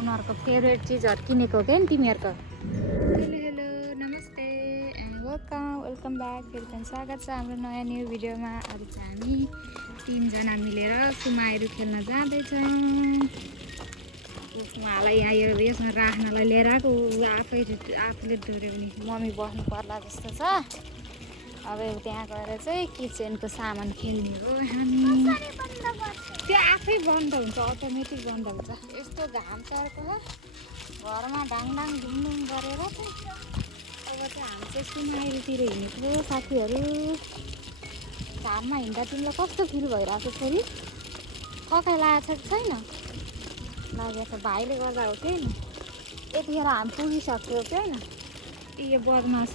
उनीहरूको फेभरेट चिजहरू किनेको क्या नि तिमीहरूको। हेलो नमस्ते एन्ड वेलकम ब्याक। फेरि पनि स्वागत छ हाम्रो नयाँ न्यू भिडियोमा। अहिले चाहिँ हामी 3जना मिलेर सुमाइहरू खेल्न जाँदैछौँ। उहाँलाई यहाँ यसमा राख्नलाई लिएर आएको, आफूले डोर्यो भने मम्मी बस्नु पर्ला जस्तो छ। अब त्यहाँ गएर चाहिँ किचनको सामान खेल्ने हो हामी। त्यो आफै बन्द हुन्छ, अटोमेटिक बन्द हुन्छ। यस्तो घाम चर्को घरमा डाङडाङ डुङडुङ गरेर चाहिँ अब चाहिँ हामी चाहिँ सुमाइहरूतिर हिँडेको साथीहरू। घाममा हिँड्दा तिमीलाई कस्तो फिल भइरहेको छ छोरी? थकाइ लागेको छ कि छैन? लागेको छ, भाइले गर्दा हो कि होइन? यतिखेर हामी पुगिसक्यो कि होइन? यो बदमास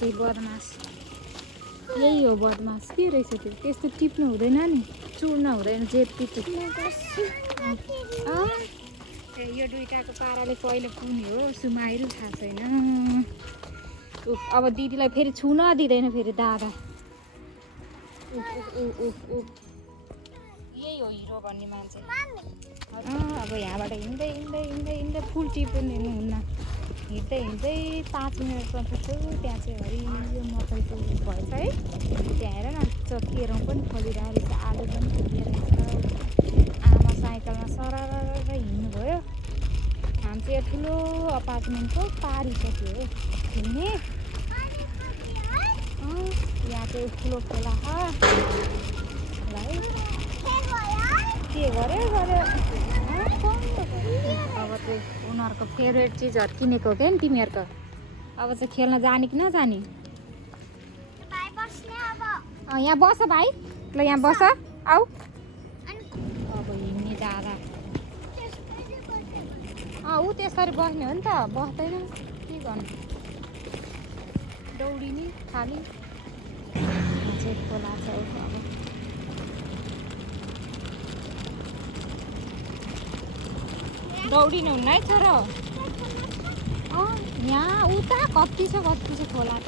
यही हो बदमास। के रहेछ त्यो? त्यस्तो टिप्नु हुँदैन नि, चुड्न हुँदैन जेब पिटी। यो दुइटाको पाराले पहिलो पुग्ने हो सुमाइहरू, थाहा छैन। अब दिदीलाई फेरि छुन दिँदैन फेरि दादा। यही हो हिरो भन्ने मान्छे। अब यहाँबाट हिँड्दै फुल टिप्नु हुन्न। हिँड्दै 5 मिनटमा पुग्छु। त्यहाँ चाहिँ हरि यो मकैको भएछ है। त्यहाँ हेर न, केरौँ पनि खोलिरहेको रहेछ, आलु पनि खोलिरहेको रहेछ। आमा साइकलमा सरर हिँड्नुभयो। हामी चाहिँ ठुलो अपार्टमेन्टको पारिसक्यो हो हिँड्ने। यहाँ चाहिँ ठुलो खोला छ है। के गर्यो अब चाहिँ उनीहरूको फेभरेट चिजहरू किनेको क्या नि तिमीहरूको। अब चाहिँ खेल्न जाने कि नजाने? यहाँ बस भाइ, ल यहाँ बस, आऊ। अब हिँड्ने दादा ऊ त्यसरी बस्ने हो नि त, बस्दैन के गर्नु, दौडिने खाली। चाहिँ खोला छ अब दौडिनु हुन्न है छोरो। यहाँ उता कति छ खोला त।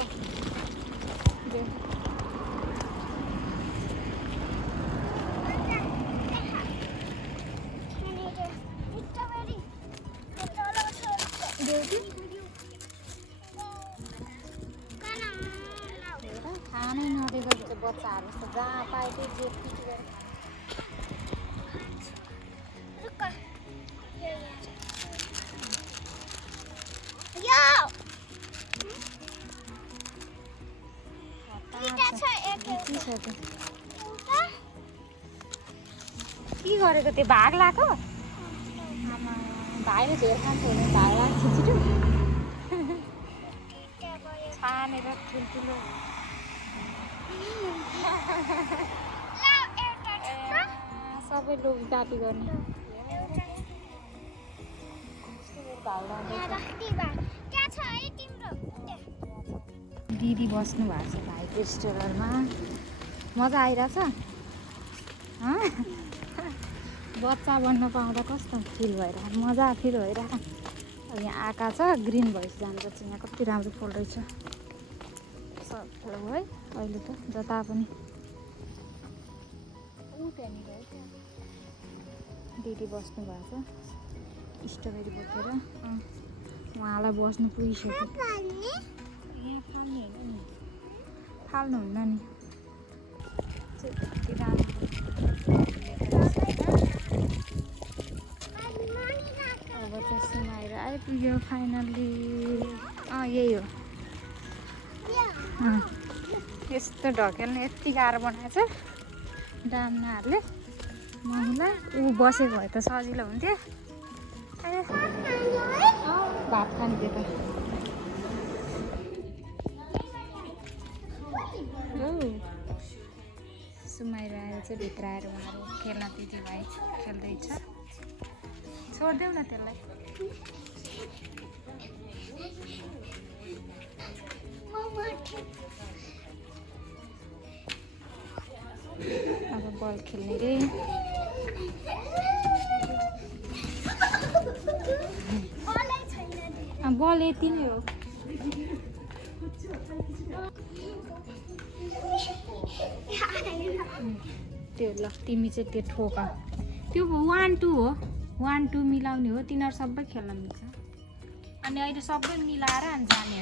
खानै नदिएको बच्चाहरू जस्तो जहाँ पाए त्यही जेब पिटी गरेर। के गरेको त्यो भाग लगाएको? भाइले झेर खान्छ भने भाग लाग्छ छिटो छानेर ठुल्ठुलो। सबै लोक दापी गर्ने। दिदी बस्नु भएको छ भाइको स्टोरमा, मजा आइरहेछ। बच्चा बन्न पाउँदा कस्तो फिल भइरहेको, मजा फिल भइरहेको। अब यहाँ आँखा छ, ग्रिन भइस जानुपर्छ। यहाँ कति राम्रो फुल रहेछ सब है अहिले त जता पनि। त्यहाँनिर है दिदी बस्नु भएको छ स्ट्रबेरी बोकेर। उहाँलाई बस्नु पुगिसक्यो। यहाँ फाल्ने होइन नि, फाल्नुहुन्न नि। अब चाहिँ सुमाएर आइपुग्यो फाइनल्ली। यही हो। यस्तो ढकेल्ने यति गाह्रो बनाएछ डाम्नाहरूले। महिला ऊ बसेको भए त सजिलो हुन्थ्यो। भात खाने थियो त। सुमाएर आएर चाहिँ भित्र आएर उहाँहरू खेल्न दिदीभाइ खेल्दैछ। छोडिदेऊ न त्यसलाई। अब बल खेल्ने रे। बल यति नै हो। त्यो ल तिमी चाहिँ त्यो ठोका, त्यो 1 2 हो। 1 2 मिलाउने हो तिनीहरू सबै खेल्न मिल्छ अनि अहिले सबै मिलाएर अनि जाने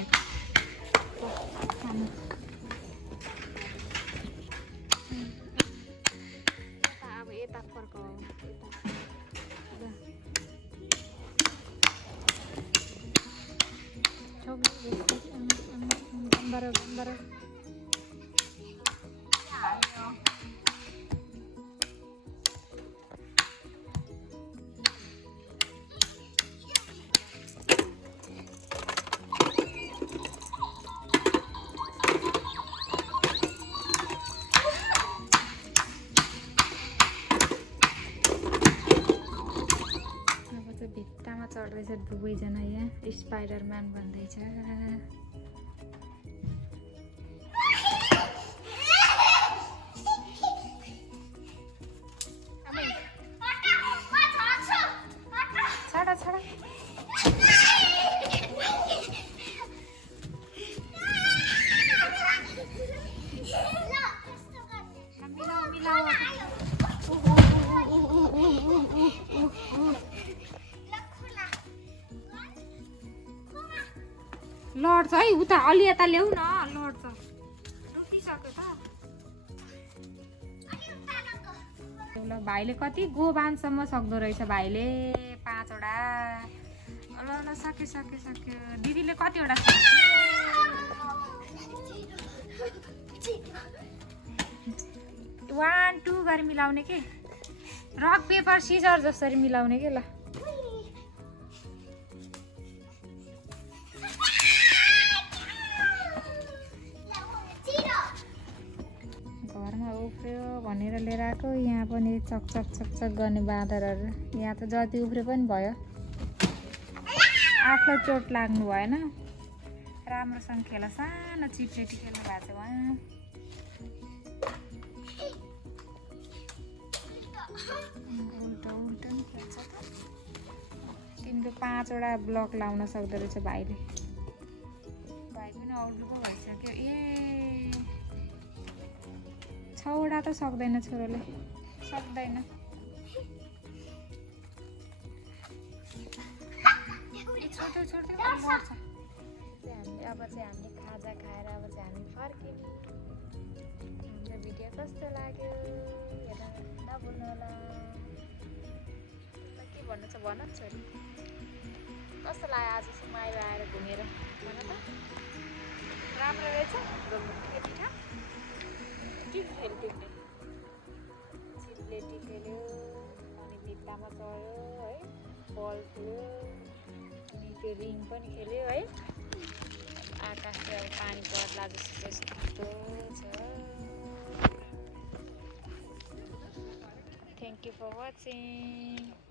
अब यता फर्काउ भित्तामा चढ्दैछ दुवैजना यहाँ स्पाइडरम्यान भन्दैछ छाडा छाडा मिलाऊ लड्छ है उता अलि यता ल्याउ न लड्छ रोकिसक्यो त ल भाइले कति गोबानसम्म सक्दो रहेछ भाइले 5 वटा ल ल सक्यो दिदीले कतिवटा 1 2 गरी मिलाउने के रक पेपर सिजर जसरी मिलाउने के ल घरमा उफ्रियो भनेर लिएर आएको यहाँ पनि चकचक गर्ने बाँदरहरू यहाँ त जति उफ्रे पनि भयो आफूलाई चोट लाग्नु भएन राम्रोसँग खेल सानो चिप्लेटी खेल्नु भएको छ उहाँ उल्टो नि खेल्छ त तिम्रो 5 वटा ब्लक लाउन सक्दो रहेछ भाइले भाइ पनि आउट पो भइसक्यो ए 6 वटा त सक्दैन छोरोले सक्दैन छोड्दै लड्छ अब चाहिँ हामीले खाजा खाएर अब चाहिँ हामी फर्किने हाम्रो भिडियो कस्तो लाग्यो हेर्न नभुल्नु होला के भन्नु छ भन छोरी कस्तो लाग्यो आजसम्म आएर घुमेर भन त राम्रो रहेछ के खेल्थ्यो चिप्लेटी खेल्यो अनि भित्तामा चढ्यो है बल खेल्यो अनि त्यो रिङ पनि खेल्यो है आकाश चाहिँ अब पानी पर्ला जस्तो छ थ्याङ्क यू फर वाचिङ